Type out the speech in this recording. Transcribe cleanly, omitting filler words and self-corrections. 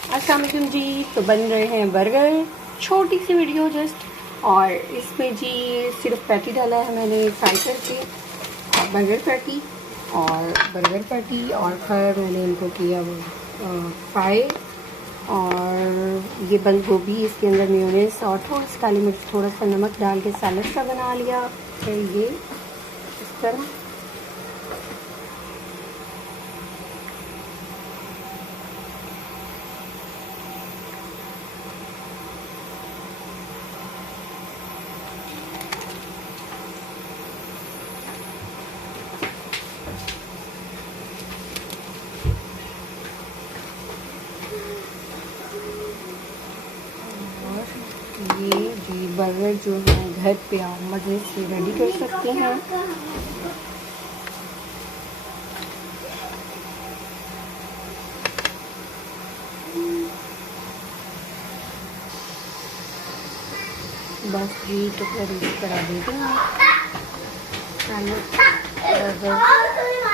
अस्सलाम वालेकुम जी। तो बन रहे हैं बर्गर, छोटी सी वीडियो जस्ट। और इसमें जी सिर्फ पैटी डाला है मैंने फ्राई करके, बर्गर पैटी और खैर मैंने इनको किया वो फ्राई। और ये बंद गोभी, इसके अंदर मेयोनेज़ और थोड़ी सी काली मिर्च, थोड़ा सा नमक डाल के सैलड सा बना लिया। फिर ये इस तरह ये जी बर्गर जो है घर पे आप मज़े से रेडी कर सकते हैं। बस जी तो फिर इस तरह दे दें आप सैलेड बर्गर।